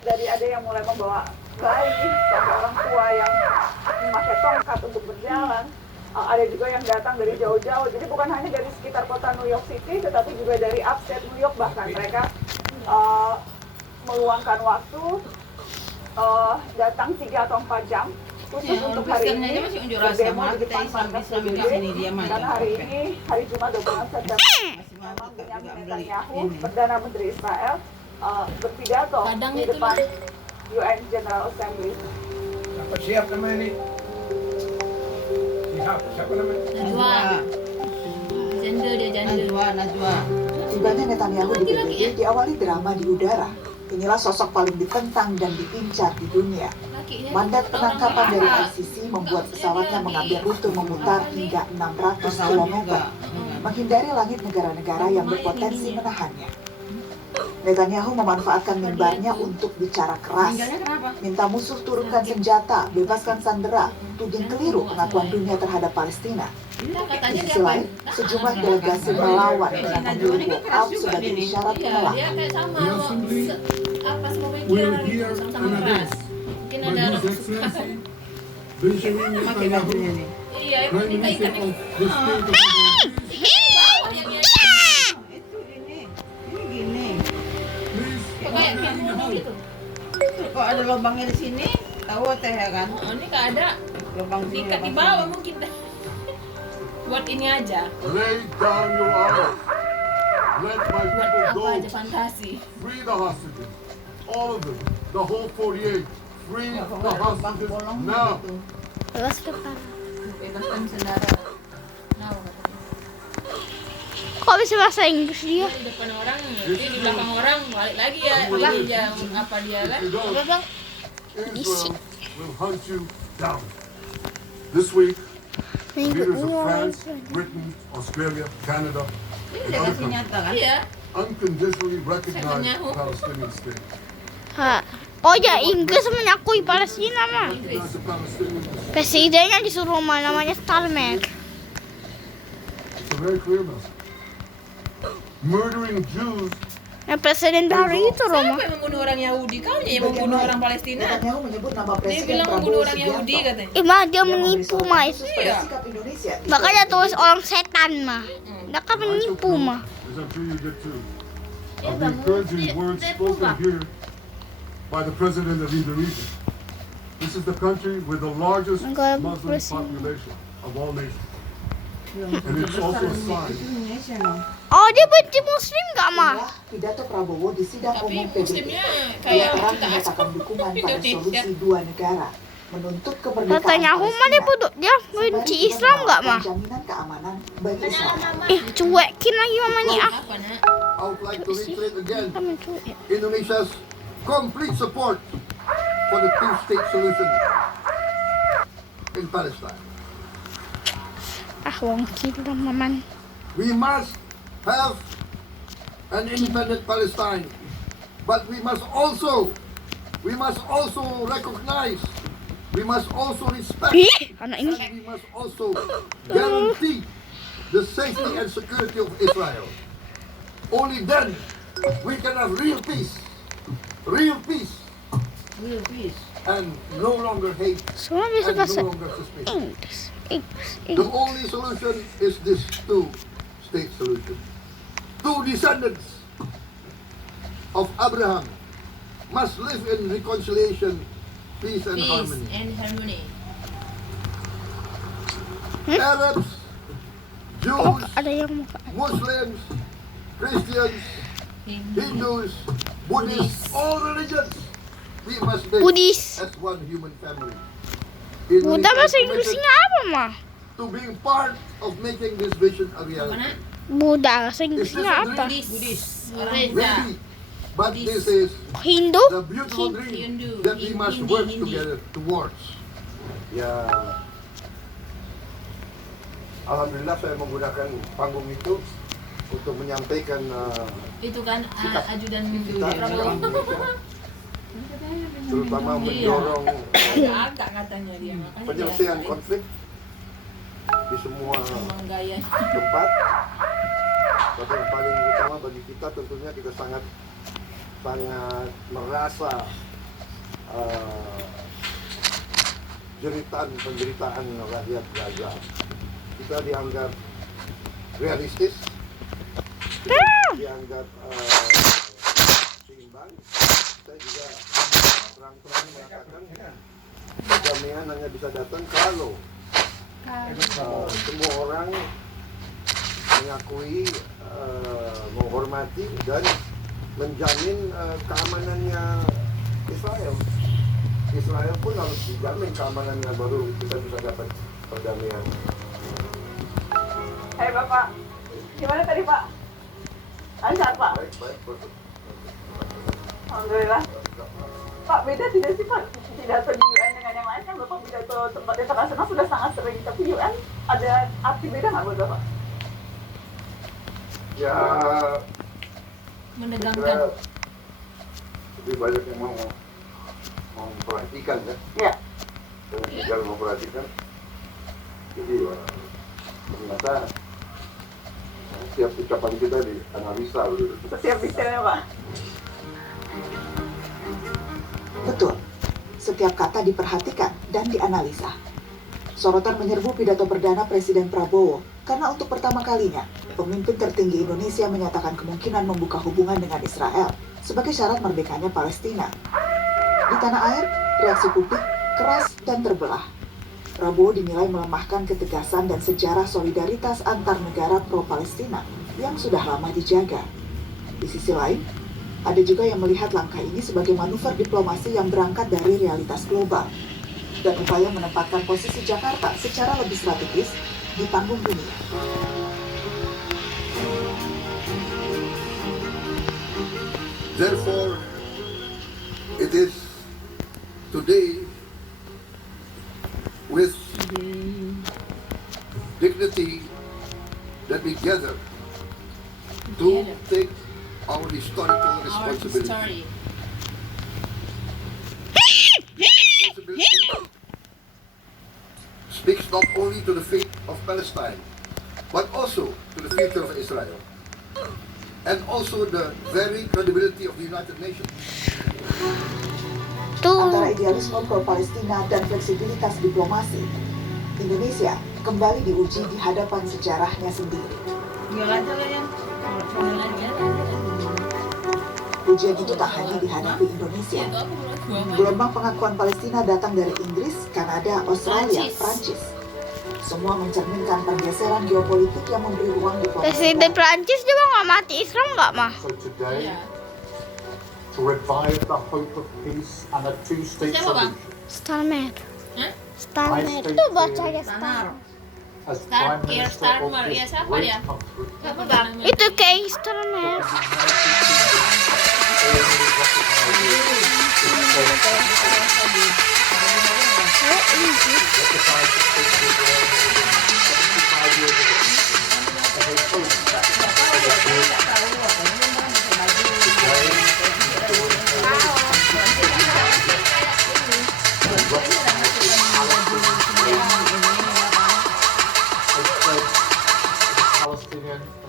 dari ada yang mulai membawa bayi sampai orang tua yang memakai tongkat untuk berjalan. Ada juga yang datang dari jauh-jauh. Jadi bukan hanya dari sekitar kota New York City, tetapi juga dari upstate New York bahkan mereka meluangkan waktu datang 3 atau 4 jam khusus untuk hari ini berdemo di depan markas PBB karena hari ini hari Jumat 26 September memang Benyamin Netanyahu Perdana Menteri Israel berpidato di depan UN General Assembly. Siap namanya ini? Siapa namanya? Najwa. Janda dia janda. Najwa. Tibanya Netanyahu di PBB diawali drama di udara. Inilah sosok paling ditentang dan diincar di dunia. Mandat penangkapan dari ICC membuat pesawatnya mengambil rute memutar hingga 600 km, menghindari langit negara-negara yang berpotensi menahannya. Netanyahu memanfaatkan mimbarnya untuk bicara keras, minta musuh turunkan senjata, bebaskan sandera, tuding keliru pengakuan dunia terhadap Palestina. Di sisi lain, sejumlah delegasi melawan dengan memilih walkout sebagai isyarat penolakan. Dia kayak sama apa semua pikiran sama keras. Mungkin ada orang suka. Iya, itu ikan of the state of kayak gitu. Kok ada lubangnya di sini? Tahu teh ya kan? Oh, ini nggak ada. Lubang Diikat di bawah mungkin. Buat ini aja. Lay down your arms. Let my Buat people apa go. aja fantasi. Free the hostages. All of them. The whole 48. Free the hostages now. Terus depan. Bebaskan saudara. Nah, Kok bisa bahasa Inggris dia? di depan orang, dia di belakang orang, balik lagi ya. Ini dia apa dia kan? If you don't, Bang. Israel will hunt you down. This week, leaders of France, Britain, Australia, Canada, Ini and udah other kasih countries nyata kan? Iya. unconditionally recognize Netanyahu. the Palestinian state. Ha. Oh ya, Inggris mengakui Palestina mah. Recognize the Palestinian state. Presidennya disuruh namanya Starmer. It's a very clear message. Murdering Jews Yang presiden baru itu loh Siapa mah. yang membunuh orang Yahudi? Kau yang membunuh orang Palestina. Netanyahu menyebut nama Dia Presiden bilang membunuh Prabowo orang Yahudi Subianto. katanya. Mah dia menipu mah. Khusus pada Iya. sikap Indonesia di Makanya PBB. tulis orang setan mah. Dia kan menipu mah. as I'm sure you did too, Ya, of the Bang, encouraging dia- words dia spoken buka. here by the president of Indonesia. This is the country with the largest Negara Muslim Muslim. population of all nations. And it's also a sign Indonesia no. Oh dia benci muslim gak mah? Inilah pidato Prabowo di sidang Tapi umum PBB. muslimnya Dia kayak terang kita menyatakan dukungan pada Indonesia. solusi dua negara, menuntut kemerdekaan Netanyahu mah dia bodoh. Dia benci Islam gak mah? Jaminan keamanan bagi Israel. Cuekin lagi mamanya ah. apa nak? I would like to reiterate again Kan mencuek. Indonesia's complete support for the two-state solution in Palestine. Ah wong kita maman. We must have an independent Palestine, but we must also recognize, we must also respect, Ih, anak ini. and we must also guarantee the safety and security of Israel. Only then we can have real peace, Real peace. and no longer hate Semua bisa and bahasa no longer suspicion. Inggris. Inggris. The Inggris. only solution is this two-state solution. Two descendants of Abraham must live in reconciliation, peace, and Peace harmony. and harmony. Arabs, Oh, Jews, ada yang muka. Muslims, Christians, Hindus, Buddhists, all religions, we must live Buddhis. as one human family. Buddha Indonesia bahasa is Inggrisnya committed apa mah? to being part of making this vision a Mana? reality. Buddha bahasa Is this Inggrisnya a apa? dream? Buddhis. Maybe, but this is Hindu? the beautiful dream Hindu, that we must Hindi, work Hindi. together towards. Ya, alhamdulillah saya menggunakan panggung itu untuk menyampaikan Itu kan Sikap. ajudan kita Prabowo. Indonesia, terutama Iya. mendorong Agak katanya dia. Makanya penyelesaian dia konflik di semua emang gaya. tempat. Tapi yang paling utama bagi kita tentunya kita sangat merasa jeritan penderitaan rakyat Gaza. Kita dianggap realistis, dianggap seimbang. Saya juga terang-terang mengatakan perdamaian hanya bisa datang kalau semua orang mengakui, menghormati dan menjamin keamanannya Israel. Israel pun harus dijamin keamanannya, baru kita bisa dapat perdamaian. Hai Bapak, gimana tadi Pak? Lancar Pak? Baik. Alhamdulillah. Pak, beda tidak sih Pak pidato di UN dengan yang lain? Kan Bapak pidato tempat internasional sudah sangat sering, tapi UN ada arti beda nggak buat Bapak? Ya, Menegangkan. lebih banyak yang mau memperhatikan ya. Ya. Dan tinggal memperhatikan. Jadi ternyata setiap ucapan kita dianalisa begitu. Setiap detailnya Pak. Betul, setiap kata diperhatikan dan dianalisa. Sorotan menyerbu pidato perdana Presiden Prabowo karena untuk pertama kalinya, pemimpin tertinggi Indonesia menyatakan kemungkinan membuka hubungan dengan Israel sebagai syarat merdekanya Palestina. Di tanah air, reaksi publik keras dan terbelah. Prabowo dinilai melemahkan ketegasan dan sejarah solidaritas antar negara pro-Palestina yang sudah lama dijaga. Di sisi lain, ada juga yang melihat langkah ini sebagai manuver diplomasi yang berangkat dari realitas global dan upaya menempatkan posisi Jakarta secara lebih strategis di panggung dunia. Therefore, it is today with dignity that we gather to take our historical responsibility. Responsibility speaks not only to the fate of Palestine, but also to the future of Israel, and also the very credibility of the United Nations. Antara idealisme pro-Palestina dan fleksibilitas diplomasi, Indonesia kembali diuji di hadapan sejarahnya sendiri. Ujian itu tak hanya dihadapi Indonesia. Gelombang pengakuan Palestina datang dari Inggris, Kanada, Australia, Prancis. Semua mencerminkan pergeseran geopolitik yang memberi ruang diplomasi. Presiden Prancis juga nggak mati Islam nggak mah? So today, to revive the hope of peace and a two-state solution, Starmer. Hah? Starmer itu bacanya Star. as Prime Minister of Starmer, ya, this siapa great dia? country, Siapa namanya? Itu kayak Starmer. the United Kingdom formally recognizes its rectified the state of Israel more than 75 years ago, as a hope for the good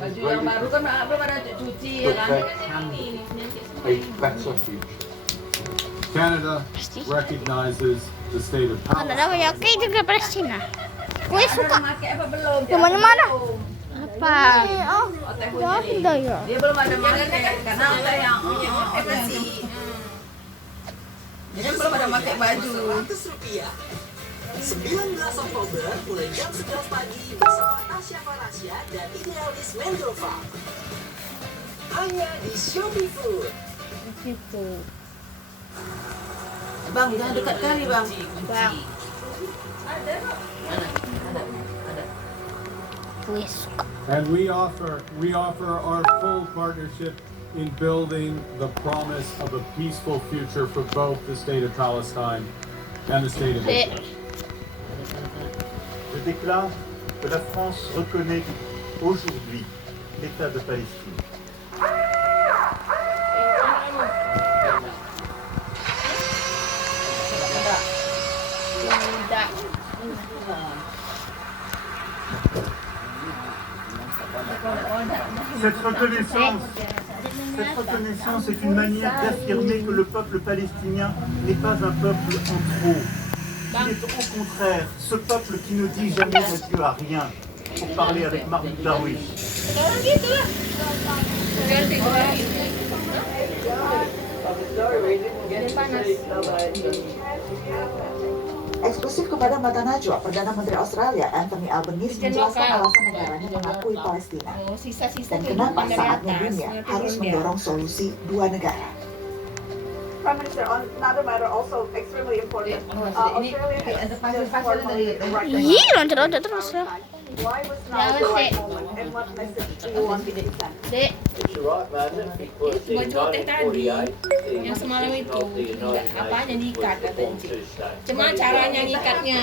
Baju yang baru kan belum ada cuci ya kan? a better future. Canada recognizes the state of Ada Palestine. banyak kayak juga Palestina. Gue suka. Pakai apa belum? Yang mana? Apa? Oh, ada ya. Dia belum ada pakai karena ada yang sih. Dia kan belum ada pakai baju. Rp100. 19 Oktober mulai jam 11 pagi bersama Tasya Farasya dan Idealis Mendrova. Hanya di Shopee Food. Gitu. Bang, jangan dekat kali bang. Bang. Gue suka. And we offer our full partnership in building the promise of a peaceful future for both the state of Palestine and the state of Israel. Je déclare que la France reconnaît aujourd'hui l'État de Palestine. Cette reconnaissance Cette reconnaissance est une manière d'affirmer que le peuple palestinien n'est pas un peuple en trop. Il est au contraire ce peuple qui ne dit jamais adieu à rien, pour parler avec Mahmoud Darwish. Eksklusif kepada mata najwa, Perdana Menteri Australia Anthony Albanese menjelaskan alasan negaranya mengakui Palestina dan kenapa saatnya dunia harus mendorong solusi dua negara. Prime Minister, on another matter also extremely important. Australia has Ih, loncat-loncat terus ya. Why was now the right moment and what message do you want to send? Dek, It's the right moment because in baju teh tadi 1948 yang semalam itu the nggak United apanya Nations diikat was katanya formed sih. two states. Cuma caranya ngikatnya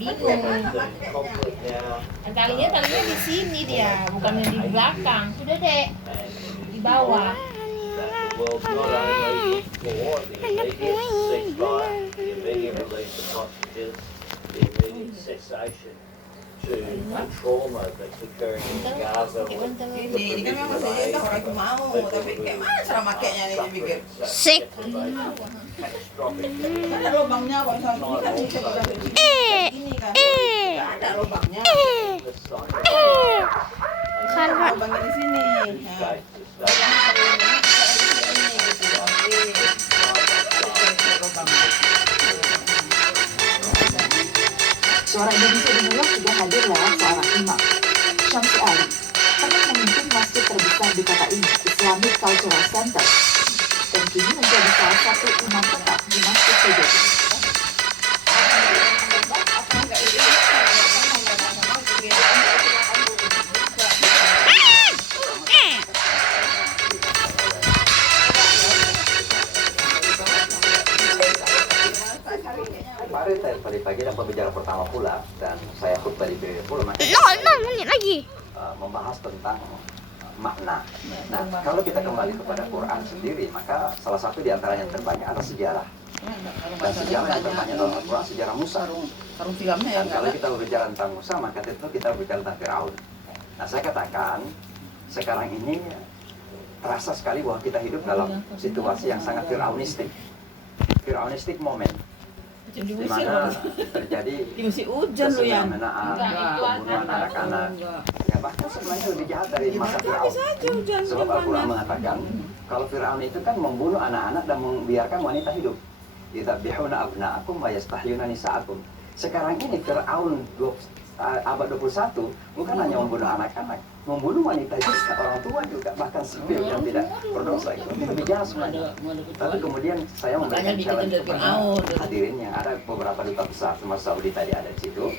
bingung. The conflict now Talinya di sini dia, bukan di belakang. Sudah dek, di bawah. that the world not only for the immediate ceasefire, the immediate release of hostages, the immediate cessation to the trauma that's occurring in Gaza with Ini kan memang saja itu orang itu mau, tapi kayak mana cara makainya nih dipikir? Sik. catastrophic. Kan ada lubangnya kok misalnya ini kan bisa udah ini kan, nggak ada lubangnya. The site Karena Lubangnya di sini. state to state. Suara Indonesia di New York juga hadir lewat seorang imam, Syamsi Ali, pernah memimpin masjid terbesar di kota ini, Islamic Cultural Center, dan kini menjadi salah satu imam tetap di Masjid PBB. Kemarin saya pagi-pagi dan pembicara pertama pula dan saya khutbah di PBB pula maka 0 menit lagi. membahas tentang makna. Nah, kalau kita kembali kepada Quran sendiri, maka salah satu di antara yang terbanyak adalah sejarah. Dan sejarah yang terbanyak dalam Al-Quran sejarah Musa. Sarung silamnya ya Dan kalau kita berbicara tentang Musa, maka tentu kita berbicara tentang Firaun. Nah, saya katakan sekarang ini terasa sekali bahwa kita hidup dalam situasi yang sangat Firaunistik moment. Di mana terjadi di musim hujan lo ya. pembunuhan anak-anak. Ya bahkan sebenarnya lebih jahat dari masa Firaun. Sebab Al-Quran mengatakan kalau Firaun itu kan membunuh anak-anak dan membiarkan wanita hidup. Yudzabbihuna abna'akum wa yastahyuna nisa'akum. Sekarang ini Firaun abad 21 bukan hanya membunuh anak-anak, membunuh wanita juga, orang tua juga, bahkan sipil yang tidak berdosa itu lebih jahat sebenarnya. Tapi kemudian saya memberikan challenge kepada hadirin yang ada beberapa duta besar, termasuk Saudi tadi ada di situ.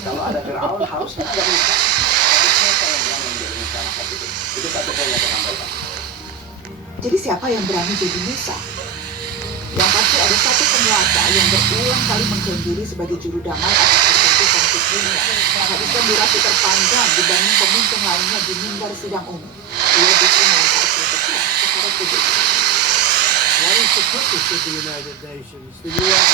Kalau ada Firaun harusnya ada Musa. Tapi siapa yang berani menjadi Musa saat itu? Itu satu poin yang saya sampaikan. Jadi siapa yang berani jadi Musa? Yang pasti ada satu penguasa yang berulang kali mengklaim diri sebagai juru damai atas berbagai konflik dunia, menghabiskan durasi terpanjang dibanding pemimpin lainnya di mimbar sidang umum. Ia justru melempar kritik keras kepada publik. What is the purpose of the United Nations? The UN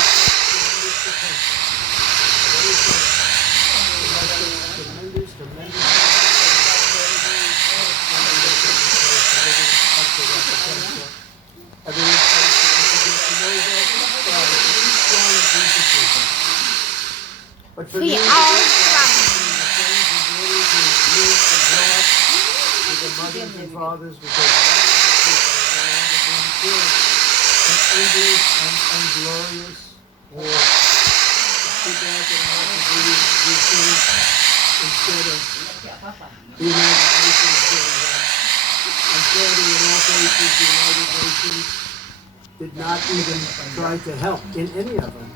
But for the mothers and fathers, with their being killed in endless and glorious war. It's too bad that I have to do these things instead of the United Nations doing that. And sadly, in all cases, the United Nations did not even try to help in any of them.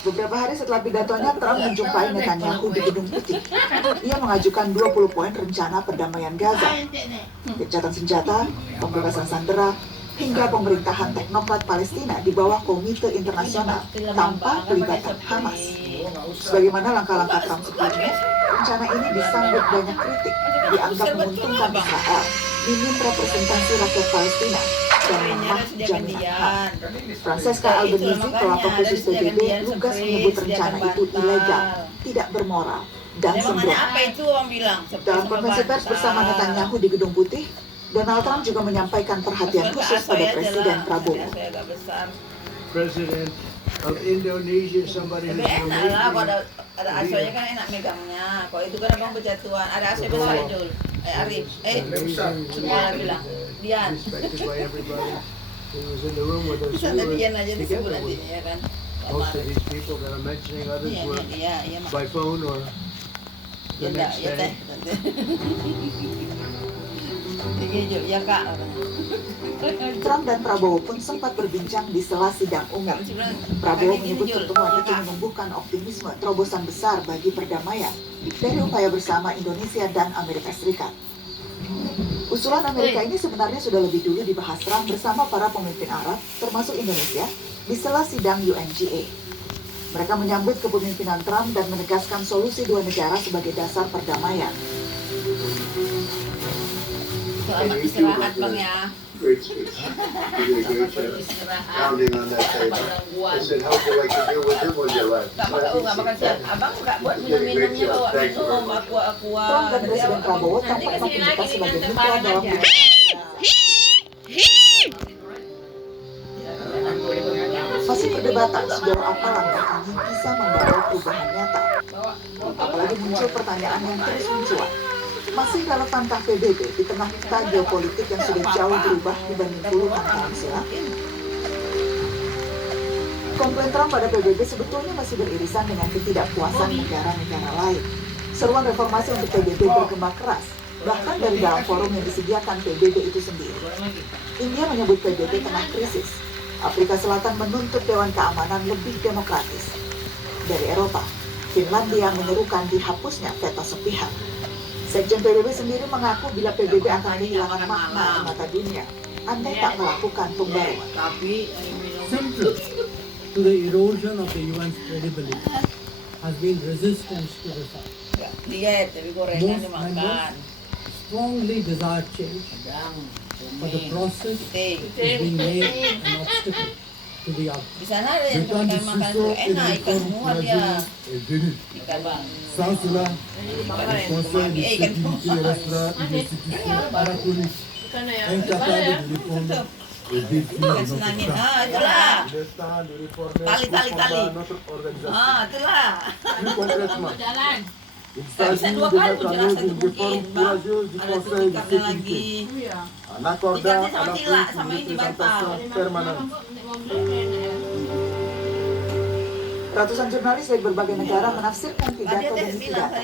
Beberapa hari setelah pidatonya, Trump menjumpai Netanyahu di Gedung Putih. Ia mengajukan 20 poin rencana perdamaian Gaza, gencatan senjata, pembebasan sandera, hingga pemerintahan teknokrat Palestina di bawah Komite Internasional tanpa pelibatan Hamas. Sebagaimana langkah-langkah Trump sebelumnya, rencana ini disambut banyak kritik, dianggap menguntungkan Israel, minim representasi rakyat Palestina, dan lemah jaminan hak. Francesca Albanese, pelapor khusus PBB, lugas menyebut rencana itu ilegal, tidak bermoral, dan sembrono. Dalam konferensi pers bersama Netanyahu di Gedung Putih, Donald Trump juga menyampaikan perhatian khusus pada Presiden Prabowo. President of Indonesia, somebody who's ada AC-nya kan enak megangnya. Kalau itu kan abang berjatuhan. Ada AC besar itu. Arif. Semua bilang. Dian. respected by everybody. He was in the room with us. Sana We Dian were aja disebut together nanti with ya kan. most of these people that are mentioning others were by phone or the next Ya teh. day. Ya Kak. Trump dan Prabowo pun sempat berbincang di sela sidang umum. Prabowo menyebut pertemuan itu menumbuhkan optimisme terobosan besar bagi perdamaian dari upaya bersama Indonesia dan Amerika Serikat. Usulan Amerika ini sebenarnya sudah lebih dulu dibahas Trump bersama para pemimpin Arab, termasuk Indonesia, di sela sidang UNGA. Mereka menyambut kepemimpinan Trump dan menegaskan solusi dua negara sebagai dasar perdamaian. Selamat istirahat Bang ya. Great speech. You did a great job. Pounding on that table. I said, how would you like to deal with him when you left? Nggak makan siang. Abang nggak buat minum-minumnya bawa minum, aqua. Trump dan Presiden Prabowo tampak makin dekat sebagai mitra dalam masih perdebatan sejauh apa langkah ini bisa membawa perubahan nyata. Apalagi muncul pertanyaan yang terus mencuat. Masih relevankah PBB di tengah peta geopolitik yang sudah jauh berubah dibanding puluhan tahun silam? Komplain Trump pada PBB sebetulnya masih beririsan dengan ketidakpuasan negara-negara lain. Seruan reformasi untuk PBB bergema keras, bahkan dari dalam forum yang disediakan PBB itu sendiri. India menyebut PBB tengah krisis. Afrika Selatan menuntut Dewan Keamanan lebih demokratis. Dari Eropa, Finlandia menyerukan dihapusnya veto sepihak. Sekjen PBB sendiri mengaku bila PBB akan kehilangan makna di mata dunia andai tak melakukan pembaruan. Central to the erosion of the UN's credibility has been resistance to the South. Most members strongly desire change, but the process is being made an obstacle to the outcome. Di sana ada yang makan tuh enak ikan semua dia. Ikan bang. Sans cela, le Conseil de Ikan sécurité restera une institution incapable de répondre aux défis de notre senangin. temps. Itulah. Il est temps de réformer Tali. notre organisation. Itulah. Plus concrètement, il Bisa s'agit dua de kali mettre en penjelasan œuvre une mungkin, réforme Bang. courageuse du Ada Conseil de tukikatnya lagi. sécurité, en accordant Dikatnya à sama l'Afrique Tila, une sama ini représentation bantal. permanente. Ratusan jurnalis dari berbagai negara menafsirkan pidato demi pidato,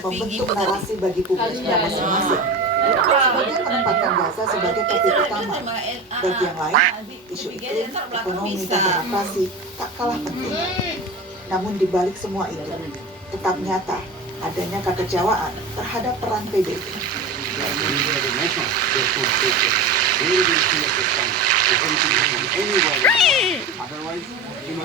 membentuk narasi bagi publiknya masing-masing. Sebagian menempatkan Gaza sebagai topik utama. Bagi yang lain, isu iklim, ekonomi, dan demokrasi tak kalah penting. Namun di balik semua itu, tetap nyata adanya kekecewaan terhadap peran PBB. Otherwise, this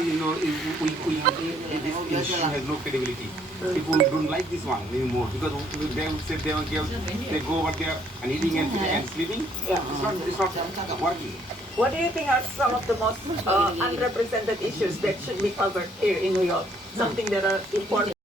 issue has no credibility. People don't like this one anymore because they would say they go over there and eating and sleeping. It's not working. What do you think are some of the most unrepresented issues that should be covered here in New York? Something that are important.